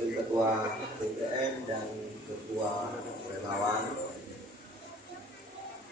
Wakil Ketua TPN dan Ketua Relawan,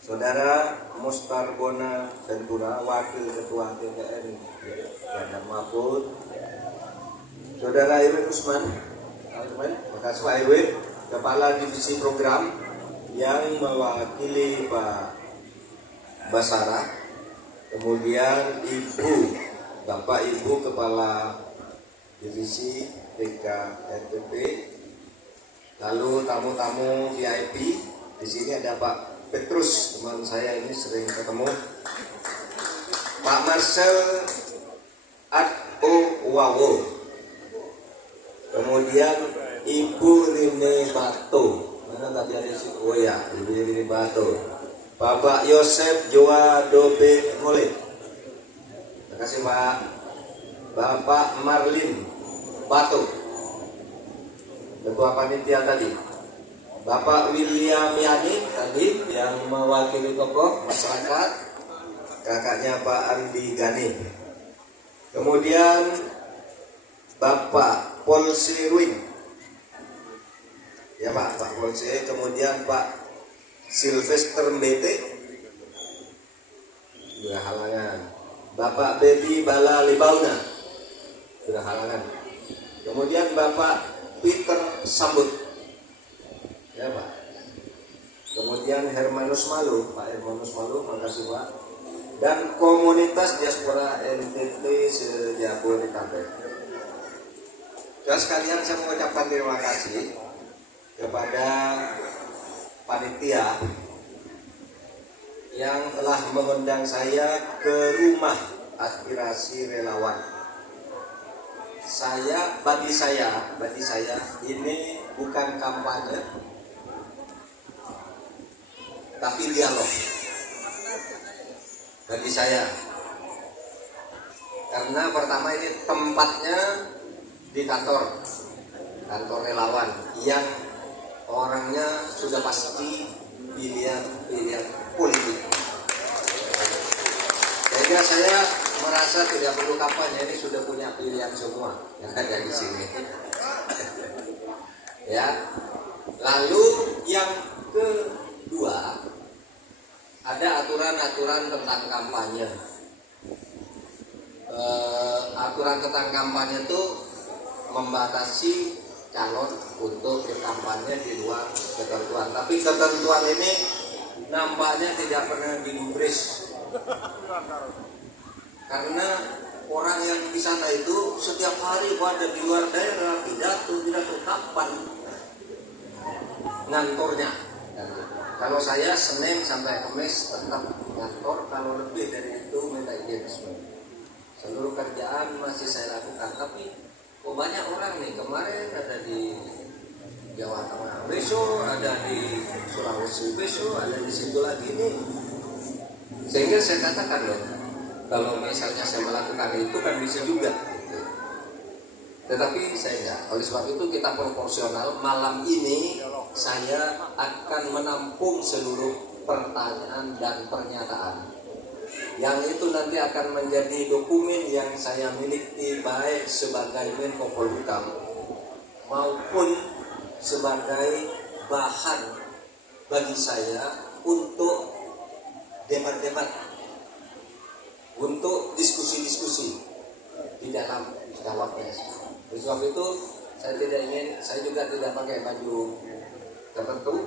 Saudara Mustar Bona Ventura, Wakil Ketua TPN Bandar Maput, Saudara Irwin Usman, makasih Pak Irwin, Kepala Divisi Program yang mewakili Pak Basara, kemudian Bapak Ibu Kepala Divisi PKRTP, lalu tamu-tamu VIP. Di sini ada Pak Petrus, teman saya ini sering ketemu, Pak Marcel Wawo, kemudian Ibu Rine Bato, mana tadi ada sih? Oh ya, Ibu Rine Bato, Bapak Yosef Joa Dobe Ngole, terima kasih Pak. Bapak Marlin Bato, Ketua Panitia tadi, Bapak William Yani tadi yang mewakili tokoh masyarakat, kakaknya Pak Andi Gani, kemudian Bapak Polsi Ruin, ya Pak Polsi, kemudian Pak Sylvester Mbete, sudah halangan, Bapak Bedi Bala Libauna, sudah halangan, kemudian Bapak Peter Sambut, ya Pak, kemudian Hermanus Malu, Pak Hermanus Malu, makasih Pak, dan komunitas diaspora NTT se-Jabodetabek. Dan sekalian saya mengucapkan terima kasih kepada panitia yang telah mengundang saya ke rumah aspirasi relawan. Bagi saya ini bukan kampanye, tapi dialog. Bagi saya, karena pertama ini tempatnya di kantor relawan yang orangnya sudah pasti pilihan politik. Sehingga saya merasa tidak perlu kampanye, ini sudah punya pilihan semua yang ada di sini. Ya. Lalu yang kedua, ada aturan-aturan tentang kampanye. Aturan tentang kampanye itu membatasi calon untuk berkampanye di luar ketentuan. Tapi ketentuan ini nampaknya tidak pernah digubris. Karena orang yang di sana itu setiap hari pada di luar daerah pidato kapan ngantornya. Kalau saya Senin sampai Kamis tetap ngantor, kalau lebih dari itu minta izin resmi. Seluruh kerjaan masih saya lakukan, tapi banyak orang nih, kemarin ada di Jawa Tengah, besok ada di Sulawesi, besok ada di situ lagi nih. Sehingga saya katakan loh, kalau misalnya saya melakukan itu kan bisa juga gitu. Tetapi saya enggak. Oleh sebab itu kita proporsional. Malam ini saya akan menampung seluruh pertanyaan dan pernyataan, yang itu nanti akan menjadi dokumen yang saya miliki baik sebagai Menko Polhukam maupun sebagai bahan bagi saya untuk debat-debat, untuk diskusi-diskusi di dalam Cawapres. Oleh sebab itu saya juga tidak pakai baju tertentu,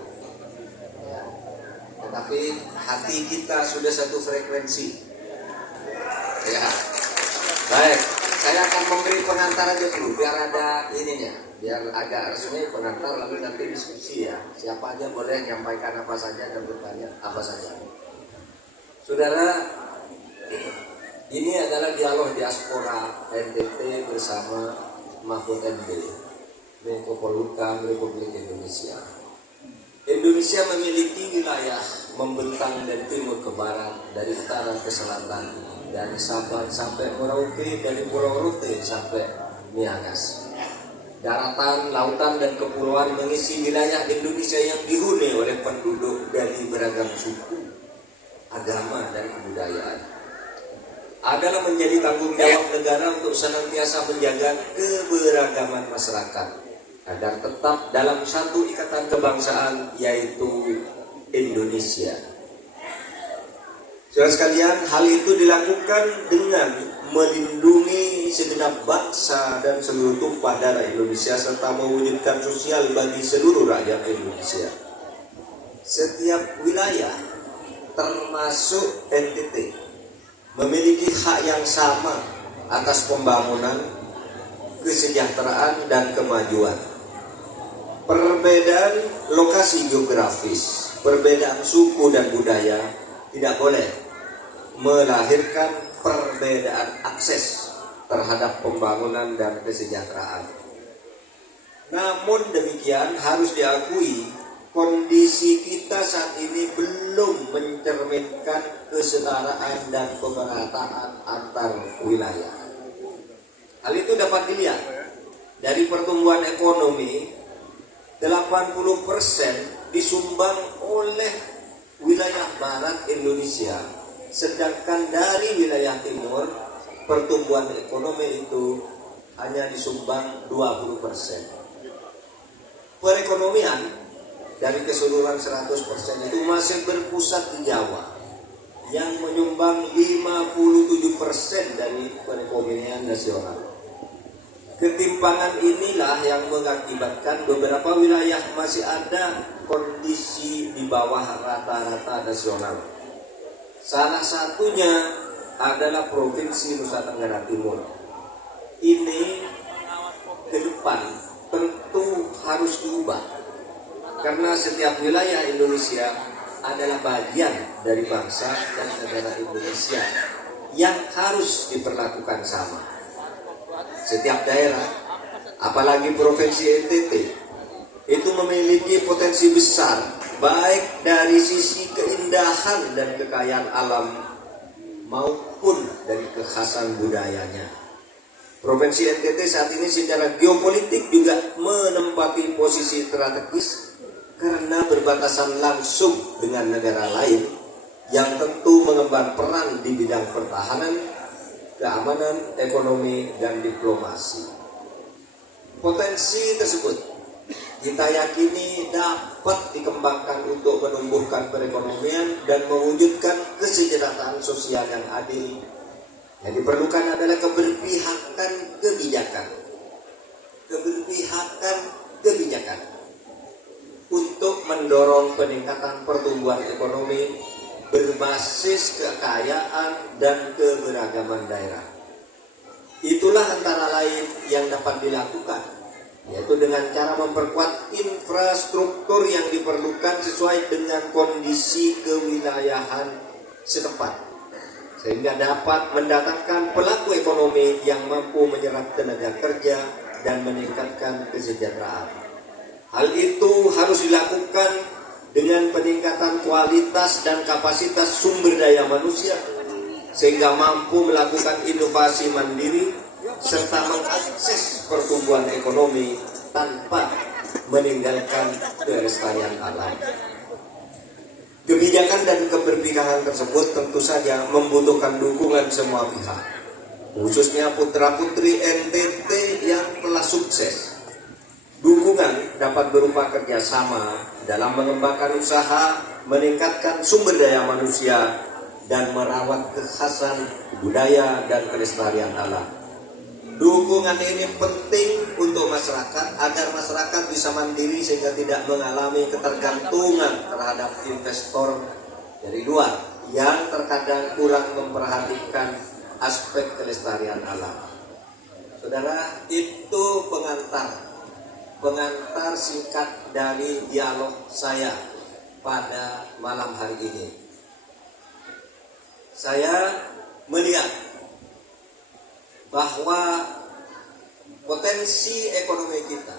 ya. Tetapi hati kita sudah satu frekuensi. Ya, baik. Saya akan memberi pengantar aja dulu, biar ada ininya, biar agak resmi pengantar, lalu nanti diskusi ya. Siapa aja boleh menyampaikan apa saja dan bertanya apa saja. Saudara, ini adalah dialog diaspora NTT bersama Mahfud MD, Menko Polhukam Republik Indonesia. Indonesia memiliki wilayah membentang dari timur ke barat, dari utara ke selatan, dari Sabang sampai Merauke, dari Pulau Rote sampai Miangas. Daratan, lautan, dan kepulauan mengisi wilayah Indonesia yang dihuni oleh penduduk dari beragam suku, agama, dan kebudayaan. Adalah menjadi tanggung jawab negara untuk senantiasa menjaga keberagaman masyarakat agar tetap dalam satu ikatan kebangsaan, yaitu Indonesia. Saudara sekalian, hal itu dilakukan dengan melindungi segenap bangsa dan seluruh tumpah darah Indonesia serta mewujudkan sosial bagi seluruh rakyat Indonesia. Setiap wilayah, termasuk NTT, memiliki hak yang sama atas pembangunan, kesejahteraan, dan kemajuan. Perbedaan lokasi geografis, perbedaan suku dan budaya tidak boleh melahirkan perbedaan akses terhadap pembangunan dan kesejahteraan. Namun demikian harus diakui, kondisi kita saat ini belum mencerminkan kesetaraan dan pemerataan antar wilayah. Hal itu dapat dilihat dari pertumbuhan ekonomi. 80% disumbang oleh wilayah barat Indonesia, sedangkan dari wilayah timur pertumbuhan ekonomi itu hanya disumbang 20%. Perekonomian dari keseluruhan 100% itu masih berpusat di Jawa yang menyumbang 57% dari perekonomian nasional. Ketimpangan inilah yang mengakibatkan beberapa wilayah masih ada kondisi di bawah rata-rata nasional. Salah satunya adalah Provinsi Nusa Tenggara Timur. Ini ke depan tentu harus diubah, karena setiap wilayah Indonesia adalah bagian dari bangsa dan negara Indonesia yang harus diperlakukan sama. Setiap daerah, apalagi Provinsi NTT, itu memiliki potensi besar baik dari sisi keindahan dan kekayaan alam maupun dari kekhasan budayanya. Provinsi NTT saat ini secara geopolitik juga menempati posisi strategis karena berbatasan langsung dengan negara lain yang tentu mengemban peran di bidang pertahanan, keamanan, ekonomi, dan diplomasi. Potensi tersebut kita yakini dapat dikembangkan untuk menumbuhkan perekonomian dan mewujudkan kesejahteraan sosial yang adil. Yang diperlukan adalah keberpihakan kebijakan. Keberpihakan kebijakan untuk mendorong peningkatan pertumbuhan ekonomi berbasis kekayaan dan keberagaman daerah. Itulah antara lain yang dapat dilakukan, yaitu dengan cara memperkuat infrastruktur yang diperlukan sesuai dengan kondisi kewilayahan setempat, sehingga dapat mendatangkan pelaku ekonomi yang mampu menyerap tenaga kerja dan meningkatkan kesejahteraan. Hal itu harus dilakukan dengan peningkatan kualitas dan kapasitas sumber daya manusia, sehingga mampu melakukan inovasi mandiri serta mengakses pertumbuhan ekonomi tanpa meninggalkan kelestarian alam. Kebijakan dan keberpihakan tersebut tentu saja membutuhkan dukungan semua pihak, khususnya putra-putri NTT yang telah sukses. Dukungan dapat berupa kerjasama dalam mengembangkan usaha, meningkatkan sumber daya manusia, dan merawat kekhasan budaya dan kelestarian alam. Dukungan ini penting untuk masyarakat agar masyarakat bisa mandiri sehingga tidak mengalami ketergantungan terhadap investor dari luar yang terkadang kurang memperhatikan aspek kelestarian alam. Saudara, itu pengantar singkat dari dialog saya pada malam hari ini. Saya melihat bahwa potensi ekonomi kita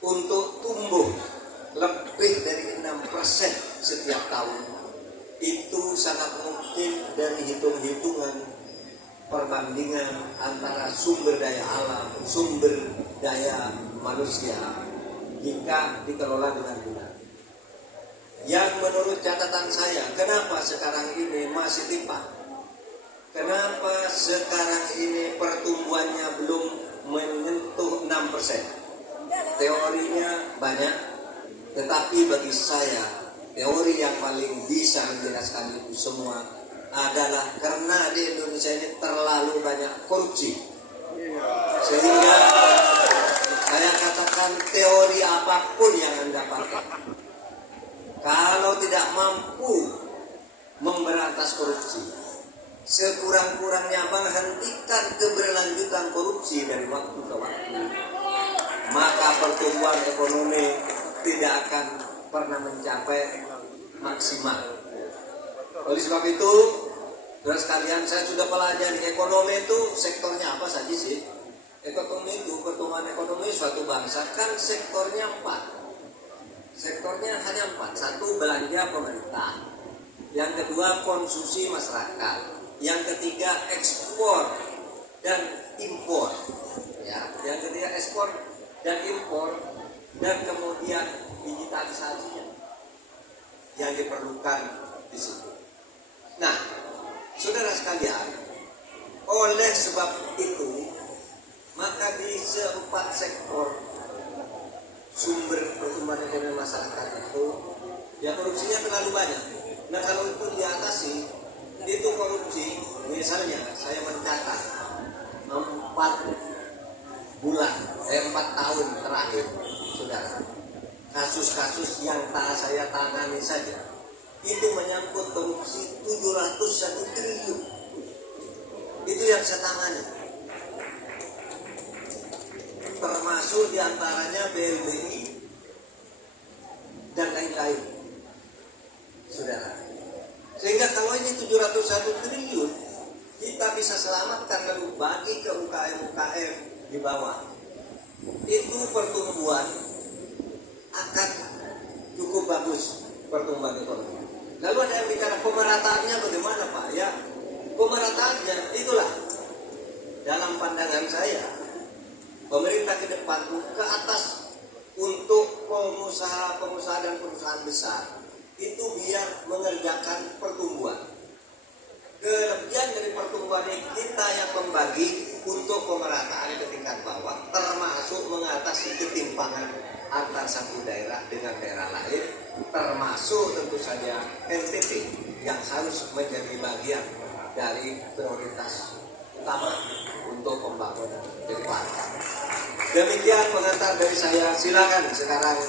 untuk tumbuh lebih dari 6% setiap tahun itu sangat mungkin dari hitung-hitungan perbandingan antara sumber daya alam, sumber daya manusia jika dikelola dengan benar. Yang menurut catatan saya, kenapa sekarang ini masih timpang? Kenapa sekarang ini pertumbuhannya belum menyentuh 6%? teorinya banyak, tetapi bagi saya teori yang paling bisa menjelaskan itu semua adalah karena di Indonesia ini terlalu banyak korupsi, sehingga saya katakan teori apapun yang Anda pakai, kalau tidak mampu memberantas korupsi, sekurang-kurangnya menghentikan keberlanjutan korupsi dari waktu ke waktu, maka pertumbuhan ekonomi tidak akan pernah mencapai maksimal. Oleh sebab itu, saudara sekalian, saya sudah pelajari ekonomi itu sektornya apa saja sih? Ekonomi itu, pertumbuhan ekonomi suatu bangsa kan sektornya 4. Sektornya hanya 4. Satu, belanja pemerintah. Yang kedua, konsumsi masyarakat. Yang ketiga, ekspor dan impor. Ya, yang ketiga ekspor dan impor, dan kemudian digitalisasinya yang diperlukan di situ. Nah, saudara sekalian, oleh sebab itu, maka di seempat sektor sumber pertumbuhan ekonomi masyarakat itu, ya korupsinya terlalu banyak. Nah, kalau itu diatasi, itu korupsi, misalnya saya mencatat 4 tahun terakhir, saudara, kasus-kasus yang saya tangani saja itu menyangkut korupsi 701 triliun. Itu yang saya tangani, termasuk diantaranya BLBI dan lain-lain, saudara. Sehingga kalau ini 701 triliun kita bisa selamatkan lalu bagi ke UKM-UKM di bawah, itu pertumbuhan akan cukup bagus, pertumbuhan ekonomi. Lalu ada yang bicara pemerataannya bagaimana Pak? Ya, pemerataannya itulah dalam pandangan saya, pemerintah ke depan ke atas untuk pengusaha-pengusaha dan perusahaan besar itu biar mengerjakan pertumbuhan. Kelebihan dari pertumbuhan ini kita yang membagi untuk pemerataan ke tingkat bawah, termasuk mengatasi ketimpangan antar satu daerah dengan daerah lain, termasuk tentu saja NTT yang harus menjadi bagian dari prioritas utama untuk pembangunan ke depan. Demikian pengantar dari saya. Silakan sekarang